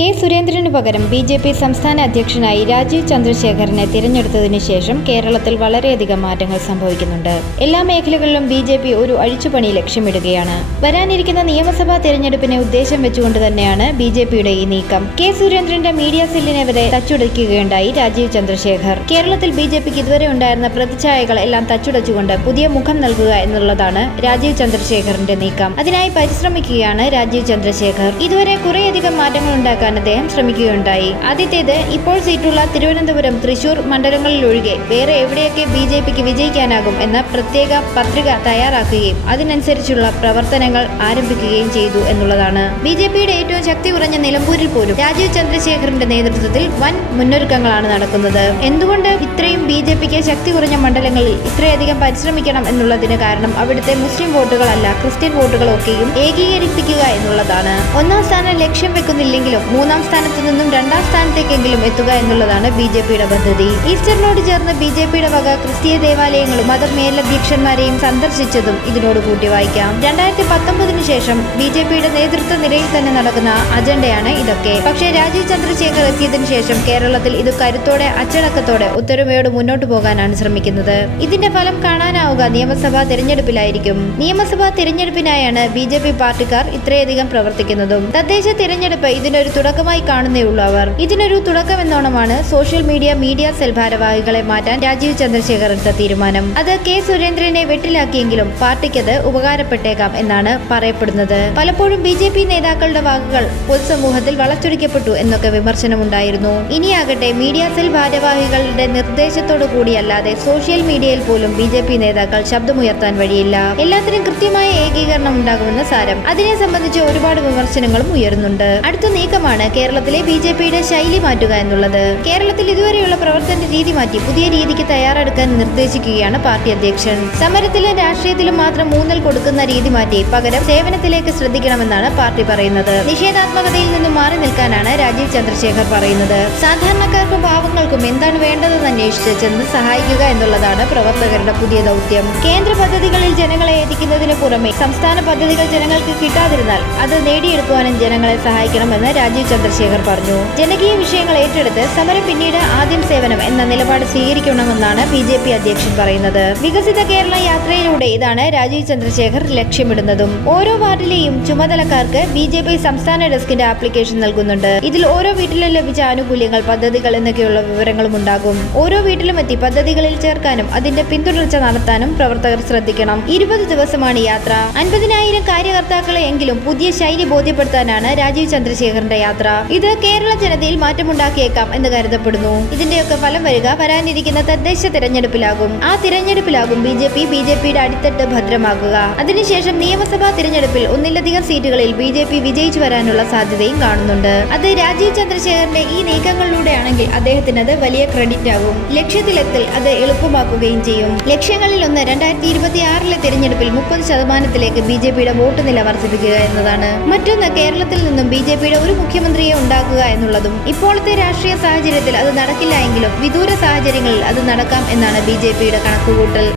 K സുരേന്ദ്രന് പകരം B J P സംസ്ഥാന അധ്യക്ഷനായി രാജീവ് ചന്ദ്രശേഖരനെ തിരഞ്ഞെടുത്തതിനു ശേഷം കേരളത്തിൽ വളരെയധികം മാറ്റങ്ങൾ സംഭവിക്കുന്നുണ്ട്. എല്ലാ മേഖലകളിലും ബി ജെ പി ഒരു അഴിച്ചുപണി ലക്ഷ്യമിടുകയാണ്. വരാനിരിക്കുന്ന നിയമസഭാ തിരഞ്ഞെടുപ്പിനെ ഉദ്ദേശം വെച്ചുകൊണ്ട് തന്നെയാണ് ബി ജെ പിയുടെ ഈ നീക്കം. കെ സുരേന്ദ്രന്റെ മീഡിയ സെല്ലിനെ വരെ തച്ചുടയ്ക്കുകയുണ്ടായി രാജീവ് ചന്ദ്രശേഖർ. കേരളത്തിൽ ബി ജെ പിക്ക് ഇതുവരെ ഉണ്ടായിരുന്ന പ്രതിച്ഛായകൾ എല്ലാം തച്ചുടച്ചുകൊണ്ട് പുതിയ മുഖം നൽകുക എന്നുള്ളതാണ് രാജീവ് ചന്ദ്രശേഖറിന്റെ നീക്കം. അതിനായി പരിശ്രമിക്കുകയാണ് രാജീവ് ചന്ദ്രശേഖർ. ഇതുവരെ കുറേയധികം മാറ്റങ്ങൾ ഉണ്ടാക്കാൻ അദ്ദേഹം ശ്രമിക്കുകയുണ്ടായി. ആദ്യത്തേത് ഇപ്പോൾ സീറ്റുള്ള തിരുവനന്തപുരം തൃശൂർ മണ്ഡലങ്ങളിലൊഴികെ വേറെ എവിടെയൊക്കെ ബി ജെ പിക്ക് വിജയിക്കാനാകും എന്ന പ്രത്യേക പത്രിക തയ്യാറാക്കുകയും അതിനനുസരിച്ചുള്ള പ്രവർത്തനങ്ങൾ ആരംഭിക്കുകയും ചെയ്തു എന്നുള്ളതാണ്. ബി ജെ പിയുടെ ഏറ്റവും ശക്തി കുറഞ്ഞ നിലമ്പൂരിൽ പോലും രാജീവ് ചന്ദ്രശേഖറിന്റെ നേതൃത്വത്തിൽ വൻ മുന്നൊരുക്കങ്ങളാണ് നടക്കുന്നത്. എന്തുകൊണ്ട് ഇത്രയും ബി ജെ പിക്ക് ശക്തി കുറഞ്ഞ മണ്ഡലങ്ങളിൽ ഇത്രയധികം പരിശ്രമിക്കണം എന്നുള്ളതിന് കാരണം അവിടുത്തെ മുസ്ലിം വോട്ടുകളല്ല ക്രിസ്ത്യൻ വോട്ടുകളൊക്കെയും ഏകീകരിപ്പിക്കുക എന്നുള്ളതാണ്. ഒന്നാം സ്ഥാനം ലക്ഷ്യം വെക്കുന്നില്ലെങ്കിലും മൂന്നാം സ്ഥാനത്ത് നിന്നും രണ്ടാം സ്ഥാനത്തേക്കെങ്കിലും എത്തുക എന്നുള്ളതാണ് ബി ജെ പിയുടെ പദ്ധതി. ഈസ്റ്ററിനോട് ചേർന്ന് ബി ജെ പിയുടെ വക ക്രിസ്തീയ ദേവാലയങ്ങളും മത മേലധ്യക്ഷന്മാരെയും സന്ദർശിച്ചതും ഇതിനോട് കൂട്ടി വായിക്കാം. രണ്ടായിരത്തി പത്തൊമ്പതിനു ശേഷം ബി ജെ പിയുടെ നേതൃത്വ നിരയിൽ തന്നെ നടക്കുന്ന അജണ്ടയാണ് ഇതൊക്കെ. പക്ഷേ രാജീവ് ചന്ദ്രശേഖർ എത്തിയതിനു ശേഷം കേരളത്തിൽ ഇത് കരുത്തോടെ അച്ചടക്കത്തോടെ ഒത്തൊരുമയോട് മുന്നോട്ട് പോകാനാണ് ശ്രമിക്കുന്നത്. ഇതിന്റെ ഫലം കാണാനാവുക നിയമസഭാ തിരഞ്ഞെടുപ്പിലായിരിക്കും. നിയമസഭാ തിരഞ്ഞെടുപ്പിനായാണ് ബി പാർട്ടിക്കാർ ഇത്രയധികം പ്രവർത്തിക്കുന്നതും. തദ്ദേശ തിരഞ്ഞെടുപ്പ് ഇതിനൊരു തുടക്കമായി കാണുന്നേ ഉള്ളൂ അവർ. ഇതിനൊരു തുടക്കമെന്നോണമാണ് സോഷ്യൽ മീഡിയ മീഡിയ സെൽ ഭാരവാഹികളെ മാറ്റാൻ രാജീവ് ചന്ദ്രശേഖർ എടുത്ത തീരുമാനം. അത് കെ സുരേന്ദ്രനെ വെട്ടിലാക്കിയെങ്കിലും പാർട്ടിക്കത് ഉപകാരപ്പെട്ടേക്കാം എന്നാണ് പറയപ്പെടുന്നത്. പലപ്പോഴും ബി ജെ പി നേതാക്കളുടെ വാക്കുകൾ പൊതുസമൂഹത്തിൽ വളച്ചൊടിക്കപ്പെട്ടു എന്നൊക്കെ വിമർശനമുണ്ടായിരുന്നു. ഇനിയാകട്ടെ മീഡിയ സെൽ ഭാരവാഹികളുടെ നിർദ്ദേശത്തോടു കൂടിയല്ലാതെ സോഷ്യൽ മീഡിയയിൽ പോലും ബി ജെ പി നേതാക്കൾ ശബ്ദമുയർത്താൻ വഴിയില്ല. എല്ലാത്തിനും കൃത്യമായ ഏകീകരണം ഉണ്ടാകുമെന്ന് സാരം. അതിനെ സംബന്ധിച്ച് ഒരുപാട് വിമർശനങ്ങളും ഉയരുന്നുണ്ട്. അടുത്ത നീക്കമാണ് കേരളത്തിലെ ബി ജെ പിയുടെ ശൈലി മാറ്റുക എന്നുള്ളത്. കേരളത്തിൽ ഇതുവരെയുള്ള പ്രവർത്തന രീതി മാറ്റി പുതിയ രീതിക്ക് തയ്യാറെടുക്കാൻ നിർദ്ദേശിക്കുകയാണ് പാർട്ടി അധ്യക്ഷൻ. സമരത്തിലും രാഷ്ട്രീയത്തിലും മാത്രം ഊന്നൽ കൊടുക്കുന്ന രീതി മാറ്റി പകരം സേവനത്തിലേക്ക് ശ്രദ്ധിക്കണമെന്നാണ് പാർട്ടി പറയുന്നത്. നിഷേധാത്മകതയിൽ നിന്നും മാറി നിൽക്കാനാണ് രാജീവ് ചന്ദ്രശേഖർ പറയുന്നത്. സാധാരണക്കാർക്കും പാവങ്ങൾക്കും എന്താണ് വേണ്ടതെന്ന് അന്വേഷിച്ച് ചെന്ന് സഹായിക്കുക എന്നുള്ളതാണ് പ്രവർത്തകരുടെ പുതിയ ദൗത്യം. കേന്ദ്ര പദ്ധതികളിൽ ജനങ്ങളെ എത്തിക്കുന്നതിന് പുറമെ സംസ്ഥാന പദ്ധതികൾ ജനങ്ങൾക്ക് കിട്ടാതിരുന്നാൽ അത് നേടിയെടുക്കുവാനും ജനങ്ങളെ സഹായിക്കണമെന്ന് രാജീവ് ചന്ദ്രശേഖർ പറഞ്ഞു. ജനകീയ വിഷയങ്ങൾ ഏറ്റെടുത്ത് സമരം പിന്നീട് ആദ്യം സേവനം എന്ന നിലപാട് സ്വീകരിക്കണമെന്നാണ് ബി ജെ പി അധ്യക്ഷൻ പറയുന്നത്. വികസിത കേരള യാത്രയിലൂടെ ഇതാണ് രാജീവ് ചന്ദ്രശേഖർ ലക്ഷ്യമിടുന്നതും. ഓരോ വാർഡിലെയും ചുമതലക്കാർക്ക് ബി ജെ പി സംസ്ഥാന ഡെസ്കിന്റെ ആപ്ലിക്കേഷൻ നൽകുന്നുണ്ട്. ഇതിൽ ഓരോ വീട്ടിലും ലഭിച്ച ആനുകൂല്യങ്ങൾ പദ്ധതികൾ എന്നൊക്കെയുള്ള വിവരങ്ങളും ഉണ്ടാകും. ഓരോ വീട്ടിലും എത്തി പദ്ധതികളിൽ ചേർക്കാനും അതിന്റെ പിന്തുടർച്ച നടത്താനും പ്രവർത്തകർ ശ്രദ്ധിക്കണം. ഇരുപത് ദിവസമാണ് യാത്ര. അൻപതിനായിരം കാര്യകർത്താക്കളെ എങ്കിലും പുതിയ ശൈലി ബോധ്യപ്പെടുത്താനാണ് രാജീവ് ചന്ദ്രശേഖറിന്റെ യാത്ര ഇത് കേരള ജനതയിൽ മാറ്റമുണ്ടാക്കിയേക്കാം എന്ന് കരുതപ്പെടുന്നു. ഇതിന്റെയൊക്കെ ഫലം വരിക വരാനിരിക്കുന്ന തദ്ദേശ തിരഞ്ഞെടുപ്പിലാകും. ആ തിരഞ്ഞെടുപ്പിലാകും B J P B J പിയുടെ അടിത്തട്ട് ഭദ്രമാക്കുക അതിനുശേഷം നിയമസഭാ തിരഞ്ഞെടുപ്പിൽ ഒന്നിലധികം സീറ്റുകളിൽ ബി ജെ പി വിജയിച്ചു വരാനുള്ള സാധ്യതയും കാണുന്നുണ്ട്. അത് രാജീവ് ചന്ദ്രശേഖറിന്റെ ഈ നീക്കങ്ങളിലൂടെയാണെങ്കിൽ അദ്ദേഹത്തിന് അത് വലിയ ക്രെഡിറ്റ് ആകും. ലക്ഷ്യത്തിലെത്തൽ അത് എളുപ്പമാക്കുകയും ചെയ്യും. ലക്ഷ്യങ്ങളിൽ ഒന്ന് രണ്ടായിരത്തി ഇരുപത്തി ആറിലെ തിരഞ്ഞെടുപ്പിൽ മുപ്പത് ശതമാനത്തിലേക്ക് ബി ജെ പിയുടെ വോട്ട് നില വർദ്ധിപ്പിക്കുക എന്നതാണ്. മറ്റൊന്ന് കേരളത്തിൽ നിന്നും ബി ജെ പിയുടെ ഒരു മുഖ്യമന്ത്രിയെ ഉണ്ടാക്കുക എന്നുള്ളതും ഇപ്പോഴത്തെ രാഷ്ട്രീയ സാഹചര്യത്തിൽ അത് നടക്കില്ല എങ്കിലും വിദൂര സാഹചര്യങ്ങളിൽ അത് നടക്കാം എന്നാണ് ബി കണക്കുകൂട്ടൽ.